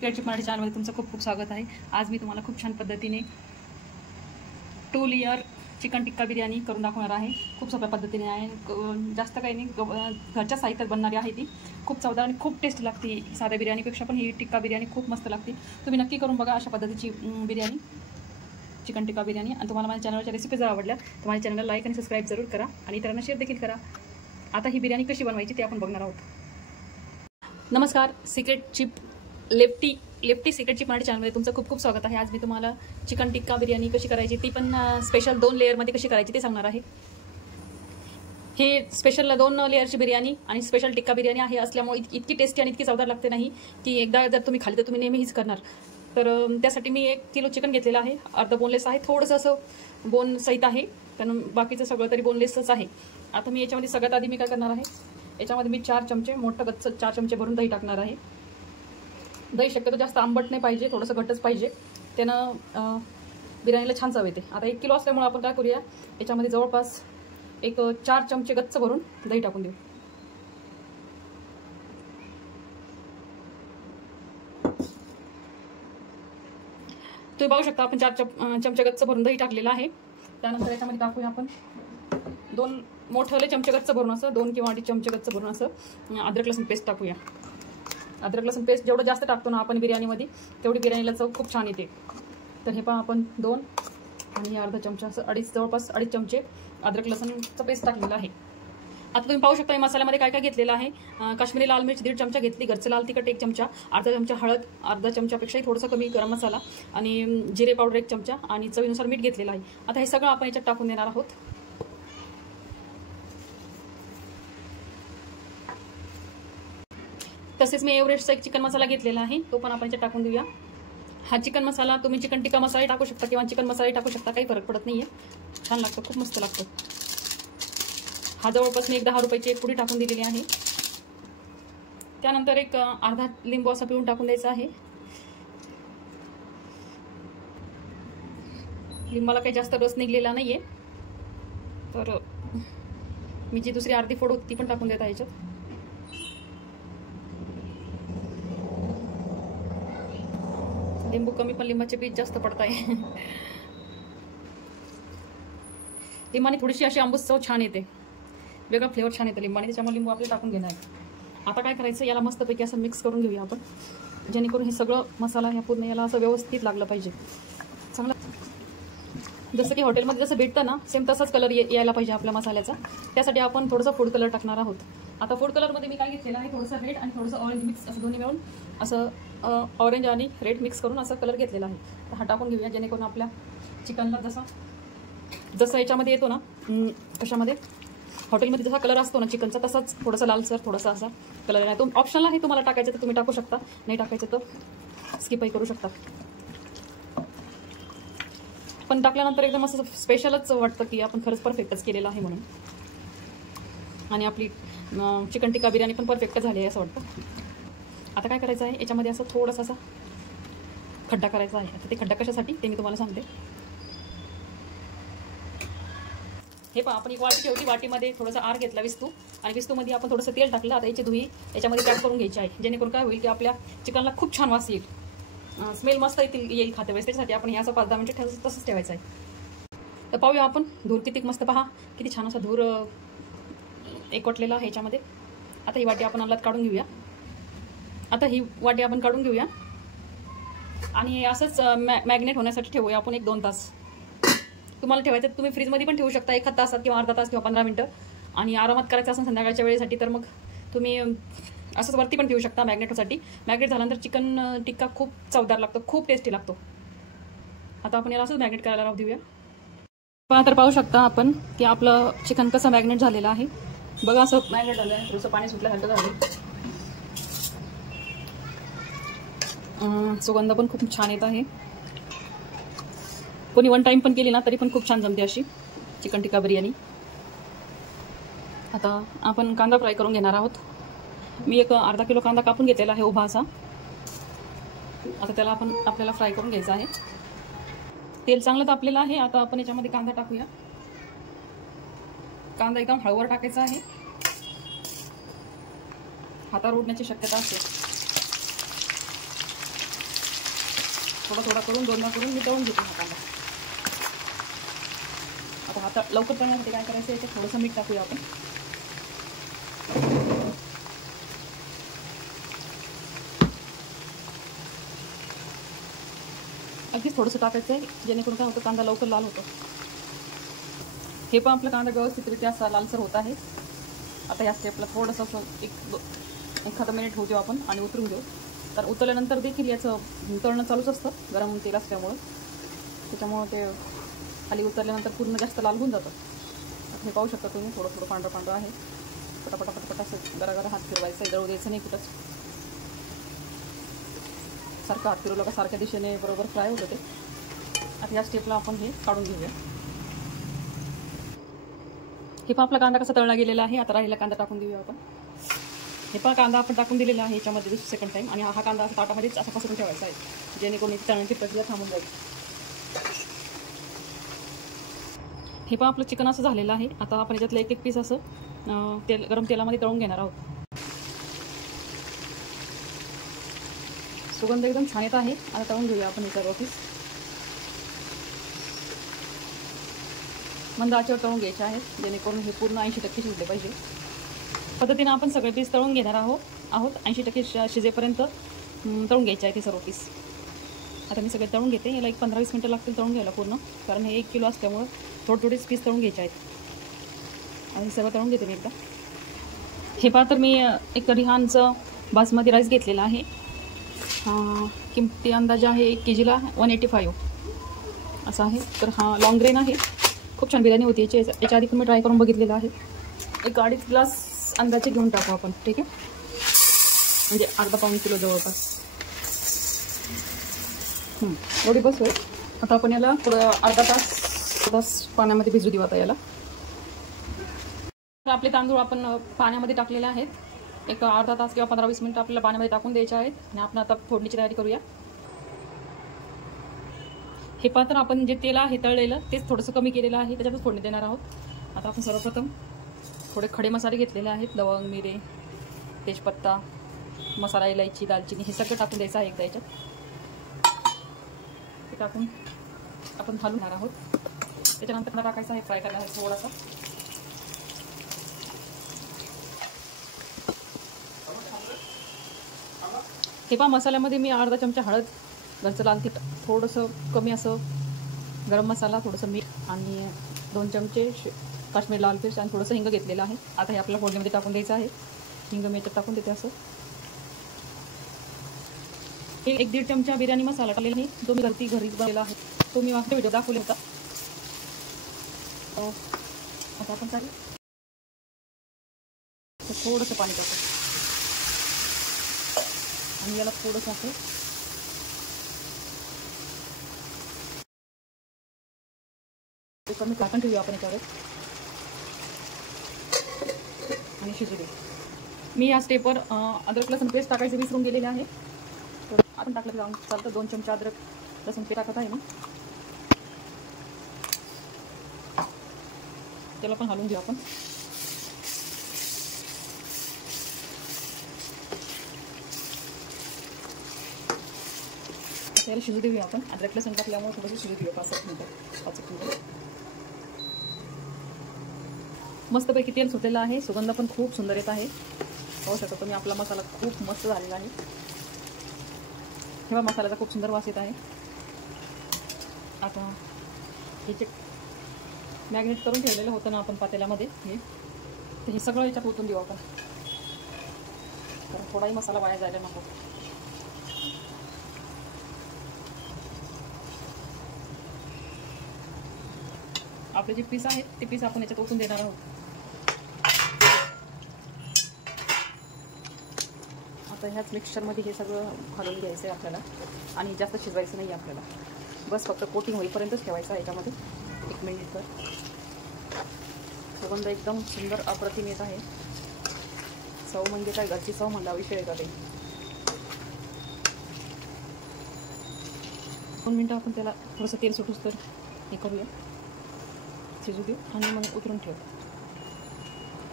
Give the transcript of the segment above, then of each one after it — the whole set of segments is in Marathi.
सिक्रेट चिप मराठी चॅनलमध्ये तुमचं खूप खूप स्वागत आहे। आज मी तुम्हाला खूप छान पद्धतीने 2 लेयर चिकन टिक्का बिर्याणी करून दाखवणार आहे। खूप सोप्या पद्धतीने आहे, जास्त काही नाही, घरच्या साहित्यात बनणारी आहे। ती खूप चवदार आणि खूप टेस्ट लागते। साध्या बिर्याणीपेक्षा पण ही टिक्का बिर्याणी खूप मस्त लागते। तुम्ही नक्की करून बघा अशा पद्धतीची बिर्याणी, चिकन टिक्का बिर्याणी। आणि तुम्हाला माझ्या चॅनलच्या रेसिपी जर आवडल्या तर माझ्या चॅनलला लाईक आणि सबस्क्राईब जरूर करा आणि इतरांना शेअर देखील करा। आता ही बिर्याणी कशी बनवायची ते आपण बघणार आहोत। नमस्कार, लेफ्टी सिक्रेट चिप मराठी चॅनलमध्ये तुमचं खूप खूप स्वागत आहे। आज मी तुम्हाला चिकन टिक्का बिर्याणी कशी करायची, ती पण स्पेशल 2 लेअरमध्ये कशी करायची ते सांगणार आहे। हे स्पेशल 2 लेअरची बिर्याणी आणि स्पेशल टिक्का बिर्याणी आहे, असल्यामुळे इतकी टेस्टी आणि इतकी चवदार लागते नाही की एकदा जर तुम्ही खाली तर तुम्ही नेहमी हीच करणार। तर त्यासाठी मी 1 किलो चिकन घेतलेलं आहे। अर्ध बोनलेस आहे, थोडंसं असं बोन सहित आहे, कारण बाकीचं सगळं तरी बोनलेसच आहे। आता मी याच्यामध्ये सगळ्यात आधी मी काय करणार आहे, याच्यामध्ये मी 4 चमचे मोठं गच्च 4 चमचे भरून दही टाकणार आहे। दही शक्यतो जास्त आंबट नाही पाहिजे, थोडंसं घट्टच पाहिजे, त्यानं बिर्याणीला छान चव येते। आता 1 किलो असल्यामुळे आपण काय करूया, याच्यामध्ये जवळपास 4 चमचे गच्च भरून दही टाकून देऊ। तुम्ही बघू शकता आपण 4 चमचे गच्च भरून दही टाकलेलं आहे। त्यानंतर याच्यामध्ये टाकूया आपण 2 मोठे चमचे गच्च भरून, असं 2 किंवा 2.5 चमचे गच्च भरून असं अद्रक लसूण पेस्ट टाकूया। अद्रक लसूण पेस्ट जेवढं जास्त टाकतो ना आपण बिर्याणीमध्ये, तेवढी बिर्याणीला चव खूप छान येते। तर हे पहा, आपण 2 आणि अर्धा चमचा असं जवळपास 2.5 चमचे अद्रक लसूणचं पेस्ट टाकलेलं आहे। आता तुम्ही पाहू शकता मसाल्यामध्ये काय काय घेतलेलं आहे। काश्मीरी लाल मिर्च 1.5 चमचा घेतली, घरचं लाल तिखट 1 चमचा, अर्धा चमचा हळद, अर्धा चमच्यापेक्षाही थोडंसं कमी गरम मसाला आणि जिरे पावडर 1 चमचा आणि चवीनुसार मीठ घेतलेलं आहे। आता हे सगळं आपण याच्यात टाकून देणार आहोत। तसेच मी एव्हरेस्टचा 1 चिकन मसाला घेतलेला आहे, तो पण आपण याच्यात टाकून देऊया। हा चिकन मसाला तुम्ही चिकन टिक्का मसाला टाकू शकता किंवा चिकन मसाला टाकू शकता, काही फरक पडत नाहीये, छान लागतं, खूप मस्त लागतं। हा जवळपास मी 10 रुपयाची 1 पुडी टाकून दिलेली आहे। त्यानंतर अर्धा लिंबू असा पिळून टाकून द्यायचा आहे। लिंबाला काही जास्त रस निघलेला नाहीये, तर मी जी दुसरी अर्धी फोड होती ती पण टाकून देत आहे याच्यात। लिंबू कमी पण लिंबाचे पीस जास्त पडत आहे। लिंबाने थोडीशी अशी आंबूस चव छान येते, वेगळा फ्लेवर छान येतं लिंबाने, त्याच्यामुळे लिंबू आपले टाकून घेणार आहे। आता काय करायचं, याला मस्तपैकी असं मिक्स करून घेऊया आपण, जेणेकरून हे सगळं मसाला ह्या पूर्ण याला असं व्यवस्थित लागलं पाहिजे चांगलं। जसं की हॉटेलमध्ये जसं भेटतं ना, सेम तसाच कलर यायला पाहिजे आपल्या मसाल्याचा, त्यासाठी आपण थोडंसं फूड कलर टाकणार आहोत। आता फूड कलरमध्ये मी काय घेतलेलं आहे, थोडंसं रेड आणि थोडंसं ऑरेंज मिक्स, असं दोन्ही मिळून असं ऑरेंज आणि रेड मिक्स करून असं कलर घेतलेला आहे। तर हा टाकून घेऊया, जेणेकरून आपल्या चिकनला जसं याच्यामध्ये येतो ना, कशामध्ये हॉटेलमध्ये जसा कलर असतो ना चिकनचा, तसाच थोडासा लालसर थोडासा असा कलर आहे। तो ऑप्शनल आहे, तुम्हाला टाकायचं तर तुम्ही टाकू शकता, नाही टाकायचं तर स्किपही करू शकता। पण टाकल्यानंतर एकदम असं स्पेशलच वाटतं की आपण खरंच परफेक्टच केलेलं आहे म्हणून, आणि आपली चिकन टिक्का बिर्याणी पण परफेक्ट झाली आहे असं वाटतं। आता काय करायचं आहे, याच्यामध्ये असं थोडासा असा खड्डा करायचा आहे। आता ते खड्डा कशासाठी ते मी तुम्हाला सांगते। हे पहा, आपण 1 वाटी ठेवली, वाटीमध्ये थोडासा आर घेतला विस्तू, आणि विस्तूमध्ये आपण थोडंसं तेल टाकलं। आता याची धुई याच्यामध्ये पॅक करून घ्यायची आहे, जेणेकरून काय होईल की आपल्या चिकनला खूप छान वास येईल, स्मेल मस्त येईल खाते वेळेस। त्यासाठी आपण हे असं 5-10 मिनिटं तसंच ठेवायचं आहे। तर पाहूया आपण धूर किती मस्त, पहा किती छान असा धूर एकवटलेला आहे ह्याच्यामध्ये। आता ही वाटी आपण अलग काढून घेऊया। आणि असंच मॅग्नेट होण्यासाठी ठेवूया आपण 1-2 तास। तुम्हाला ठेवायचं तुम्ही फ्रीजमध्ये पण ठेवू शकता 1 तासात किंवा अर्धा तास किंवा 15 मिनिटं, आणि आरामात करायचं असेल संध्याकाळच्या वेळेसाठी तर मग तुम्ही असंच वरती पण ठेवू शकता मॅग्नेटसाठी। मॅग्नेट झाल्यानंतर चिकन टिक्का खूप चवदार लागतो, खूप टेस्टी लागतो। आता आपण याला असंच मॅग्नेट करायला राहू देऊया। तर पाहू शकता आपण की आपलं चिकन कसं मॅग्नेट झालेलं आहे, बघा असं मॅग्नेट झालं आहे, थोडंसं पाणी सुटल्यासारखं झालं। सुगंध पण खूप छान येत आहे। कोणी 1 टाइम पण केली ना तरी पण खूप छान जमते अशी चिकन टिक्का बिर्याणी। आता आपण कांदा फ्राय करून घेणार आहोत। मी अर्धा किलो कांदा कापून घेतलेला आहे उभा असा। आता त्याला आपल्याला फ्राय करून घ्यायचं आहे। तेल चांगलं तापलेलं आहे। आता आपण याच्यामध्ये कांदा टाकूया। कांदा एकदम हळूवर टाकायचा आहे, हातावर उडण्याची शक्यता असते। थोडा थोडा करून दोनदा करून मी तळून घेते हा कांदा. आता आता लवकर तळण्यासाठी काय करायचं, याच्यात थोडंसं मीठ टाकूया आपण. अगदीच थोडंसं टाकायचं आहे, जेणेकरून काय होतं कांदा लवकर लाल होतो. हे पण आपला कांदा व्यवस्थितरित्या असा लालसर होत आहे. आता या स्टेपला थोडंसं असं एखादा मिनिट होऊ देऊ आपण आणि उतरून घेऊ. तर उतरल्यानंतर देखील याचं तळणं चालूच असतं गरम तेल असल्यामुळं, त्याच्यामुळं ते खाली उतरल्यानंतर पूर्ण जास्त लाल होऊन जातं. हे पाहू शकता तुम्ही, थोडं थोडं पांढरं पांढरं आहे. पटापटा पटापट असं जरा हात फिरवायचं, जळू द्यायचं नाही कुठंच. सारखं हात फिरवलं का सारख्या दिशेने बरोबर फ्राय होतं ते. आता या स्टेपला आपण हे काढून घेऊया. हे पण आपला कांदा कसा तळला गेलेला आहे. आता राहिला कांदा टाकून देऊया आपण. हे पण कांदा आपण टाकून दिलेला आहे याच्यामध्ये दुसरं सेकंड टाईम. आणि हा कांदा असा ताटामध्येच असा पसरून ठेवायचा आहे, जेणेकरून तळण्याची प्रक्रिया थांबून जाईल. हे पण आपलं चिकन असं झालेलं आहे. आता आपण याच्यातलं एक एक पीस असं गरम तेलामध्ये तळून घेणार आहोत. सुगंध एकदम छान येत आहे. आता तळून घेऊया आपण हे सर्व पीस. मंद आचेवर तळून घ्यायचे आहेत, जेणेकरून हे पूर्ण 80% शिजले पाहिजे. पद्धतीनं आपण सगळे पीस तळून घेणार आहोत 80% शिजेपर्यंत तळून घ्यायचे आहेत हे सर्व पीस. आता मी सगळे तळून घेते. याला एक 15-20 मिनटं लागतील तळून घ्यायला पूर्ण, कारण हे 1 किलो असल्यामुळं थोडेच पीस तळून घ्यायचे आहेत. आणि सगळं तळून घेते मी एकदा. हे पहा, तर मी एक रिहानचं बासमती राईस घेतलेला आहे. किमती अंदाजे आहे 1 kgला 185 असं आहे. तर हा लॉंग ग्रेन आहे. खूप छान बिर्याणी होती याच्या आधी पण मी ट्राय करून बघितलेलं आहे. एक 2.5 ग्लास अंदाजे घेऊन टाकू आपण, ठीक आहे, म्हणजे अर्धा-पाऊण किलो जवळपास एवढी बस होईल. आता आपण याला थोडं अर्धा तास पाण्यामध्ये भिजू देऊ. आता याला तर आपले तांदूळ आपण पाण्यामध्ये टाकलेले आहेत. एक अर्धा तास किंवा 15-20 मिनिटं आपल्याला पाण्यामध्ये टाकून द्यायचे आहेत. आणि आपण आता फोडणीची तयारी करूया. हे पात्र आपण जे तेल आहे तळलेलं तेच थोडंसं कमी केलेलं आहे, त्याच्यातच फोडणी देणार आहोत. आता आपण सर्वप्रथम थोडे खडे मसाले घेतलेले आहेत. लवंग, मिरे, तेजपत्ता, मसाला, इलायची, दालचिनी हे सगळं टाकून द्यायचं आहे एकदा याच्यात. ते टाकून आपण हलवून घेणार आहोत. त्याच्यानंतर टाकायचं आहे फ्राय करणार आहे थोडासा. हे पहा, मसाल्यामध्ये मी अर्धा चमचा हळद, घरचं लाल तिखट, थोडंसं कमी असं गरम मसाला, थोडंसं मीठ आणि 2 चमचे काश्मीर लाल मिर्च आणि थोडंसं हिंग घेतलेलं आहे. आता हे आपल्या फोडणीमध्ये टाकून द्यायचं आहे. हिंग मी याच्यात टाकून देते असं. हे 1-1.5 चमचा बिर्याणी मसाला टाकलेला आहे, जो मी घरीच बनवलेला आहे. तो मी मागच्या व्हिडिओ दाखवला होता. आता आपण थोडंसं पाणी टाकू आणि याला थोडंसं असं कमी टाकून ठेवूया आपण याच्यावर आणि शिजू देऊ. मी या स्टेपवर अद्रक लसूण पेस्ट टाकायचं विसरून गेलेले आहे. तर आपण टाकलं जाऊन चालतं. 2 चमचे अद्रक लसूण पेस्ट टाकत आहे. मग त्याला पण हलवून घेऊ आपण. त्याला शिजू देऊया आपण. अद्रक लसूण टाकल्यामुळे थोडंसं शिजू देऊया 5-7 मिनिटं. मस्तपैकी तेल सुटलेलं आहे. सुगंध पण खूप सुंदर येत आहे. पाहू शकता तुम्ही, आपला मसाला खूप मस्त झालेला आहे. तेव्हा मसाल्याचा खूप सुंदर वास येत आहे. आता हे जे मॅग्नेट करून ठेवलेलं होतं ना आपण पातेल्यामध्ये, हे सगळं याच्यात ओतून देऊ आपण. तर थोडाही मसाला वाया जायला नको. आपले जे पीस आहेत ते पीस आपण याच्यात ओतून देणार आहोत. आता ह्याच मिक्सचरमध्ये हे सगळं घालून घ्यायचं आहे आपल्याला. आणि जास्त शिजवायचं नाही आपल्याला, बस फक्त कोटिंग होईपर्यंतच ठेवायचं आहे याच्यामध्ये 1 मिनिटभर. सुगंध एकदम सुंदर अप्रतिम येत आहे. चव म्हणजे काय, घरची चव म्हणला विषय आहे का ते. 2 मिनटं आपण त्याला थोडंसं तेल सुटूस तर हे करूया, शिजू देऊ आणि मग उतरून ठेवू.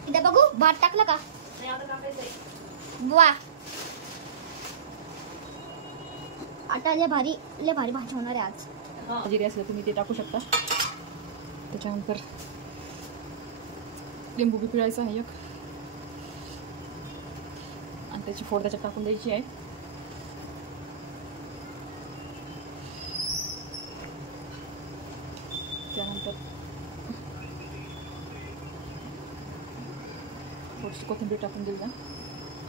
इथे बघू भात टाकलं का? नाही, आता टाकायचं आहे. वा, आटा लय भारी भाजी होणार आहे आज. जिरे असलं तुम्ही ते टाकू शकता. त्याच्यानंतर लिंबू बी पिळायचं आहे एक आणि त्याची फोड त्याच्यात टाकून द्यायची आहे. त्यानंतर थोडीशी कोथिंबीर टाकून देऊया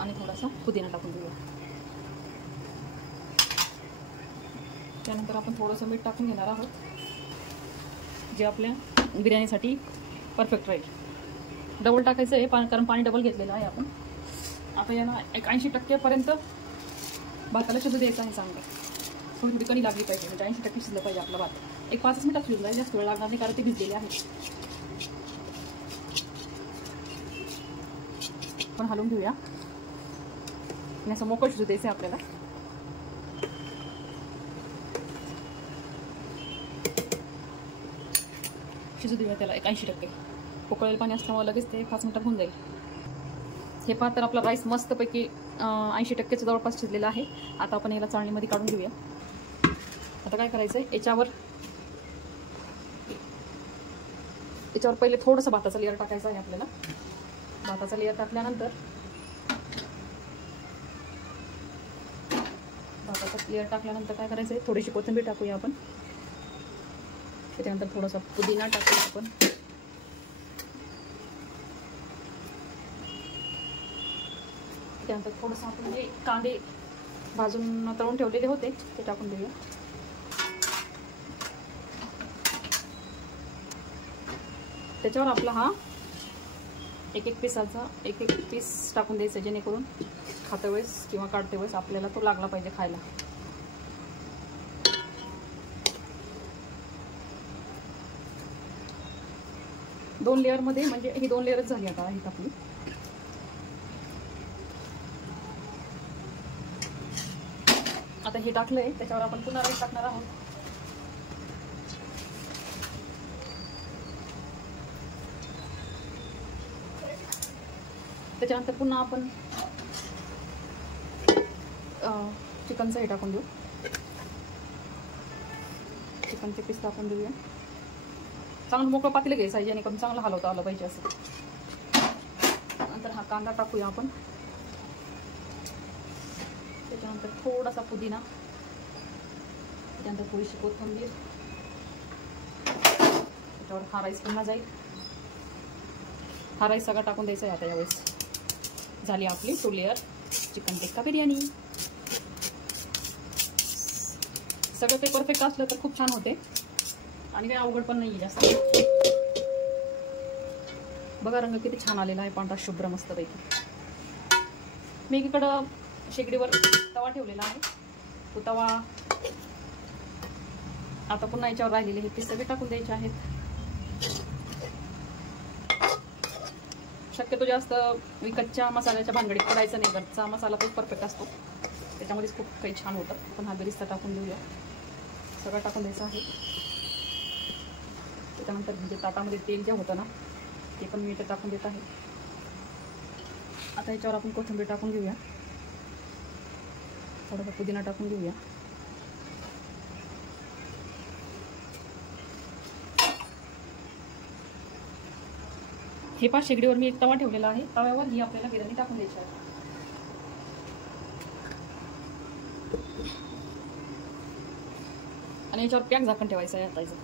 आणि थोडासा पुदिना टाकून देऊया. त्यानंतर आपण थोडंसं मीठ टाकून घेणार आहोत, जे आपल्या बिर्याणीसाठी परफेक्ट राहील. डबल टाकायचं आहे कारण पाणी डबल घेतलेलं आहे आपण. आता यांना एक 80% भाताला शिजू द्यायचं आहे चांगलं. थोडी थोडी कणी लागली पाहिजे, म्हणजे 80% शिजलं पाहिजे आपला भात. एक 5 मिनिटात शिजलं आहे, जास्त वेळ लागणार नाही कारण ते भिजलेले आहे. पण हलवून घेऊया आणि असं मोकळं शिजू द्यायचं आहे आपल्याला. शिजू देऊया त्याला एक 80%. उकळलेलं पाणी असल्यामुळे लगेच ते 5 मिनिटात होऊन जाईल. हे पहा तर आपला राईस मस्तपैकी 80% जवळपास शिजलेला आहे. आता आपण याला चाळणीमध्ये काढून घेऊया. आता काय करायचं आहे, याच्यावर पहिले थोडंसं भाताचा लेअर टाकायचा आहे आपल्याला. भाताचा लेअर टाकल्यानंतर काय करायचं आहे, थोडीशी कोथिंबीर टाकूया आपण. त्याच्यानंतर थोडासा पुदिना टाकूया आपण. त्यानंतर थोडंसं आपण जे कांदे भाजून तळून ठेवलेले होते ते टाकून देऊया. त्याच्यावर आपला हा एक पीस टाकून द्यायचा, जेणेकरून खाता वेळेस किंवा काढते वेळेस आपल्याला तो लागला पाहिजे खायला. दोन लेअरमध्ये, म्हणजे ही 2 लेअरच झाली आता आहेत आपली. आता हे टाकलंय, त्याच्यावर आपण पुन्हा राईस टाकणार आहोत. त्याच्यानंतर पुन्हा आपण चिकनचं हे टाकून देऊ. चिकनचे पीस टाकून देऊया. चांगलं मोकळं पातेलं घ्यायचं आहे, जेणेकरून चांगलं हलवता आलं पाहिजे असं. नंतर हा कांदा टाकूया आपण. त्याच्यानंतर थोडासा पुदिना, त्याच्यानंतर थोडीशी कोथिंबीर. त्याच्यावर हा राईस पुन्हा जाईल. हा राईस सगळा टाकून द्यायचा आहे आता यावेळेस. झाली आपली 2 लेअर चिकन टिक्का बिर्याणी. सगळं ते परफेक्ट असलं तर खूप छान होते आणि काही अवघड पण नाही जास्त. बघा रंग किती छान आलेला आहे, पांढरा शुभ्र मस्तपैकी. मी एकीकडं शेगडीवर तवा ठेवलेला आहे. तो तवा आता पुन्हा याच्यावर राहिलेले हे पीस सगळे टाकून द्यायचे आहेत. शक्यतो जास्त विकतच्या मसाल्याच्या भानगडीत पडायचं नाही. घरचा मसाला खूप परफेक्ट असतो, त्याच्यामध्येच खूप काही छान होतं. पण हा बेरिस्ता टाकून देऊया. सगळं टाकून द्यायचं आहे. त्याच्यानंतर म्हणजे ताटामध्ये तेल जे होतं ना ते पण मी इथे टाकून देत आहे. आता याच्यावर आपण कोथिंबीर टाकून घेऊया. थोडासा पुदिना टाकून घेऊया. हे पहा शेगडीवर मी एक तवा ठेवलेला आहे. तव्यावर ही आपल्याला बिर्याणी टाकून द्यायची आहे. आणि याच्यावर पॅक झाकण ठेवायचं आहे. आता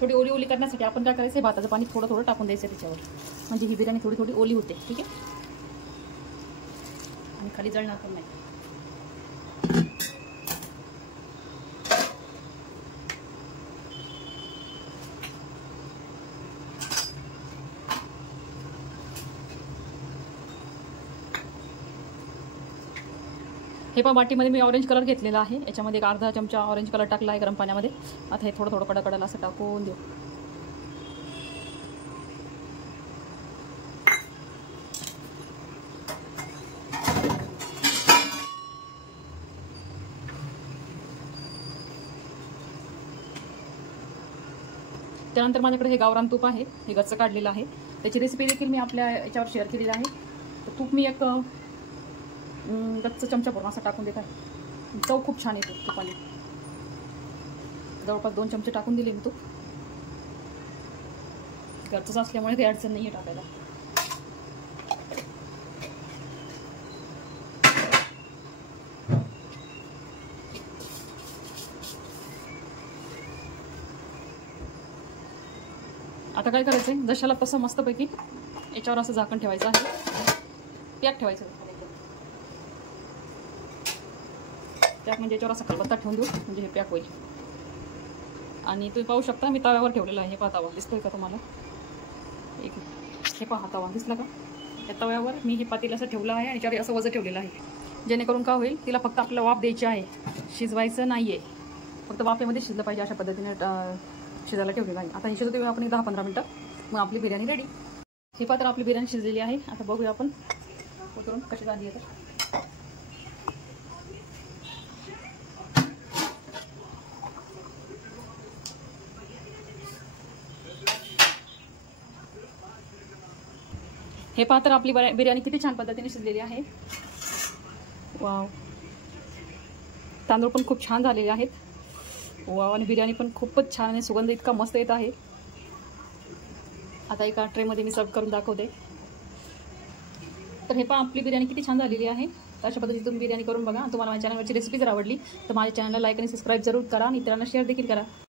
थोडी ओली ओली करण्यासाठी आपण काय करायचं, भाताचं पाणी थोडं थोडं टाकून द्यायचं त्याच्यावर, म्हणजे ही बिर्याणी थोडी थोडी ओली होते. ठीक आहे, आणि खाली जळणार पण नाही. हे पण वाटीमध्ये मी ऑरेंज कलर घेतलेला आहे. याच्यामध्ये एक अर्धा चमचा ऑरेंज कलर टाकला आहे गरम पाण्यामध्ये. आता हे थोडं थोडं कडकडला असं टाकून देऊ. त्यानंतर माझ्याकडे हे गावरान तूप आहे, हे गच्च काढलेलं आहे. त्याची रेसिपी देखील मी आपल्या याच्यावर शेअर केलेली आहे. तर तूप मी एक गच्च चमचा भरून असं टाकून देत आहे. चव खूप छान येते तुपाने. जवळपास 2 चमचे टाकून दिले मी तूप. घरचंच असल्यामुळे काही अडचण नाही आहे टाकायला. आता काय करायचं आहे, जशाला तसं मस्तपैकी याच्यावर असं झाकण ठेवायचं आहे. पॅक ठेवायचं पॅक म्हणजे याच्यावर असं खलबत्ता ठेवून देऊ म्हणजे हे पॅक होईल. आणि तुम्ही पाहू शकता मी तव्यावर ठेवलेला आहे. हे पहा तवा दिसतोय का तुम्हाला? हे पहा तवा दिसला का? या तव्यावर मी हे पातेलं असं ठेवलं आहे आणि याच्यावर असं वजन ठेवलेलं आहे. जेणेकरून काय होईल, तिला फक्त आपल्याला वाफ द्यायची आहे, शिजवायचं नाही आहे. फक्त वाफेमध्ये शिजलं पाहिजे अशा पद्धतीने शिजायला ठेवलेलं आहे. आता हे शिजवतो आपण 10-15 मिनटं, मग आपली बिर्याणी रेडी. हे पात्र आपली बिर्याणी शिजलेली आहे. आता बघूया आपण उतरून कशी झाली आहे. हे पात्र आपली बिर्याणी किती छान पद्धतीने शिजलेली आहे. वाव, तांदूळ पण खूप छान झालेले आहेत. वाव, आणि बिर्याणी पण खूपच छान आहे. सुगंध इतका मस्त येत आहे. आता एका ट्रेमध्ये मी सर्व करून दाखवते. तर हे पहा आपली बिर्याणी किती छान झालेली आहे. तर अशा पद्धतीने तुम्ही बिर्याणी करून बघा. तुम्हाला माझ्या चॅनलवरची रेसिपी जर आवडली तर माझ्या चॅनलला लाईक आणि सबस्क्राईब जरूर करा आणि इतरांना शेअर देखील करा.